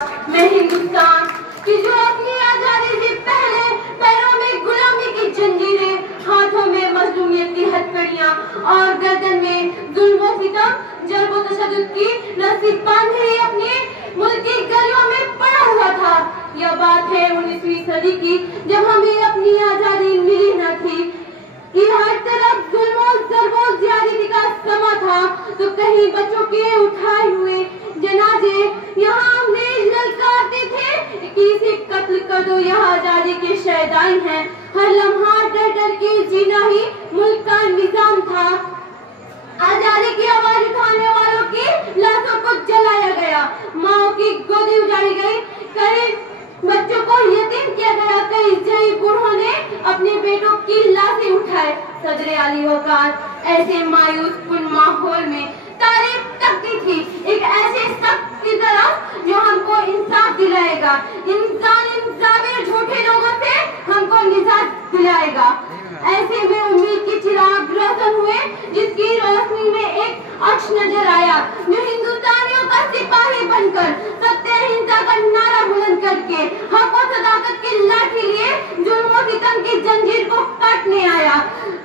मैं हिंदुस्तान की जो अपनी आजादी से पहले पैरों में गुलामी की जंजीरें, हाथों में मजलूमियत की हथकड़ियां और गर्दन में जुल्म और सितम, जल्ब और तशद्दुद की रस्सी बांधे ही अपने मुल्क की गलियों में पड़ा हुआ था। यह बात है 19वीं सदी की, जब हमें अपनी आजादी मिली न थी कि हर तरफ जुल्म और ज़ल्म और ज़्यादती का समा था। तो कहीं बच्चों के उठाए हुए जनाजे यहाँ हमने ललकारते थे कि इसे कत्ल कर दो, यह आजादी के शहदाई हैं। हर लम्हा डर डर के जीना ही मुल्क का निजाम था। आजादी की आवाज उठाने वालों की लाशों को जलाया गया, माओ की गोदी उजाड़ी गई, कई बच्चों को यतीम किया गया, कई जई बूढ़ों ने अपने बेटों की लाशें उठाए। सदर आली वकार ऐसे मायूस कुन माहौल में तारीफ तकती थी एक ऐसे शख्स की तरफ जो हमको इंसाफ दिलाएगा, इंसानी झूठे लोगों से हमको निजात दिलाएगा। ऐसे में उम्मीद के चिराग रोशन हुए, जिसकी रोशनी में एक अक्ष नजर आया जो हिंदुस्तानियों का सिपाही बनकर सत्य अहिंसा का नारा बुलंद करके हक और सदाकत की लाठी लिए जुल्म और सितम की जंजीर को काटने आया,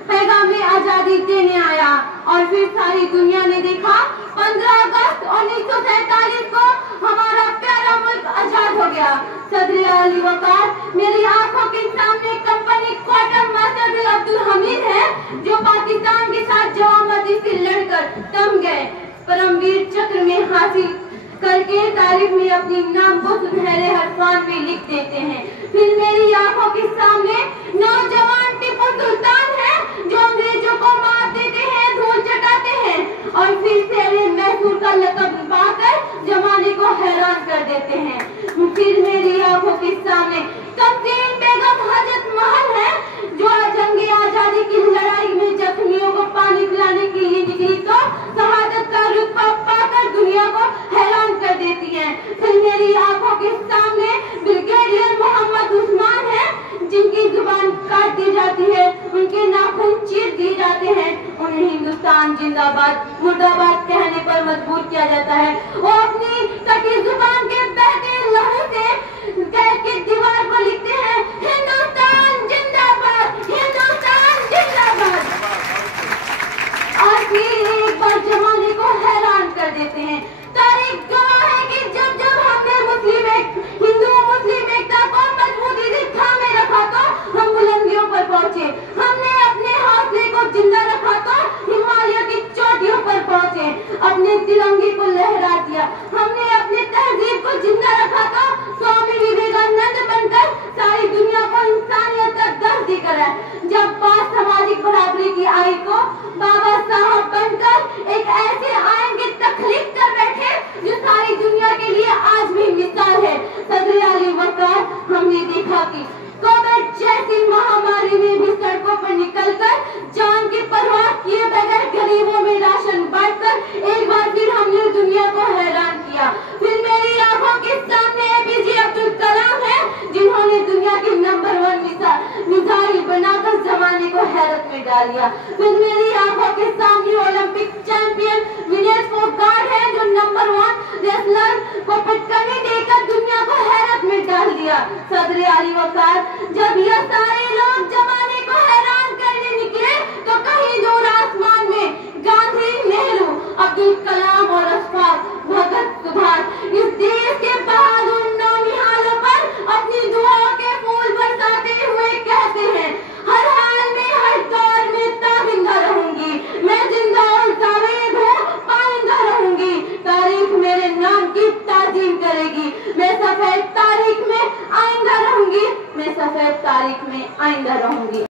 पैगाम आजादी देने आया। और फिर सारी दुनिया ने देखा 15 अगस्त 1947 को हमारा प्यारा मुल्क आजाद हो गया। सदर आली वकार मेरी आंखों के सामने company quarter master Abdul Hamid है, जो पाकिस्तान के साथ जवाबंदी से लड़कर दम गए, परमवीर चक्र में हासिल करके तारीख में अपनी नाम को सुनहरे हरफान में लिख देते हैं। फिर मेरी आंखों के सामने नौजवान टीपू सुल्तान है, जो अंग्रेजों को मार देते हैं, धूल चटाते हैं और फिर शेरे मैसूर का लक़ब पाकर जमाने को हैरान कर देते हैं। फिर मेरी आंखों के सामने कमसीन बेगम हजरत महल है, जो जंगे आजादी की लड़ाई में जख्मियों को पानी पिलाने के लिए निकली तो शहादत का रुतबा पाकर दुनिया को हैरान कर देती है। फिर मेरी आंखों के सामने ब्रिगेडियर मोहम्मद उस्मान है, जिनकी जुबान काट दी जाती है, उनके नाखून चीर दिए जाते हैं, उन्हें हिंदुस्तान जिंदाबाद मुर्दाबाद कहने पर मजबूर किया जाता है। वो अपनी कटी जुबान के बहते लहू से कह के दीवार पर लिखते हैं, हिंदुस्तान जिंदाबाद, हिंदुस्तान जिंदाबाद। और फिर एक बार जमाने को हैरान कर देते हैं। तारीख गवाह है कि जब जब हमने हिंदू मुस्लिम एकता को मजबूती से थामे रखा तो हम बुलंदियों पर पहुंचे, हमने अपने हौसले को जिंदा रखा तो हिमालय की चोटियों पर पहुंचे, अपने तिरंगे को लहरा दिया, हमने अपने तहजीब को जिंदा रखा तो स्वामी विवेकानंद बनकर सारी दुनिया को इंसानियत का दर्द देकर है। जब बात सामाजिक बराबरी की आई तो बाबा साहब बनकर एक ऐसे आयन की तख्लीक कर बैठे जो सारी दुनिया के लिए आज भी मिसाल है। सदर आली वकार हमने देखा कि कोविड जैसी महामारी में भी सड़कों पर निकलकर जान की परवाह किए बगैर गरीबों में राशन बांटकर एक बार फिर हमने दुनिया को हैरान किया। फिर मेरी आंखों के सामने एपीजे अब्दुल कलाम है, जिन्होंने दुनिया की नंबर 1 मिसाइल बनाकर जमाने को हैरत में डाल दिया। फिर मेरी आंखों के सामने ओलंपिक चैंपियन विनेश फोगाट है, जो नंबर 1 रेसलर को पटकनी देकर दुनिया को हैरत में डाल दिया। सदर आली वकार जब यह सारे लोग जमाने को हैरान करने निकले तो कहीं दूर आसमान में गांधी, नेहरू, अब्दुल कलाम और अशफाक भगत सुभाष इस देश के बहादुर नौनिहालों पर अपनी दुआओं के फूल बरसाते हुए कहते हैं, हर हाल में हर दौर में ताबिंदा रहूंगी, मैं जिंदा और जावेद हूँ, पाइंदा रहूंगी, तारीख मेरे नाम की ताजीम करेगी, मैं सफेद तारीख में आइंदा रहूंगी, मैं सफेद तारीख में आइंदा रहूंगी।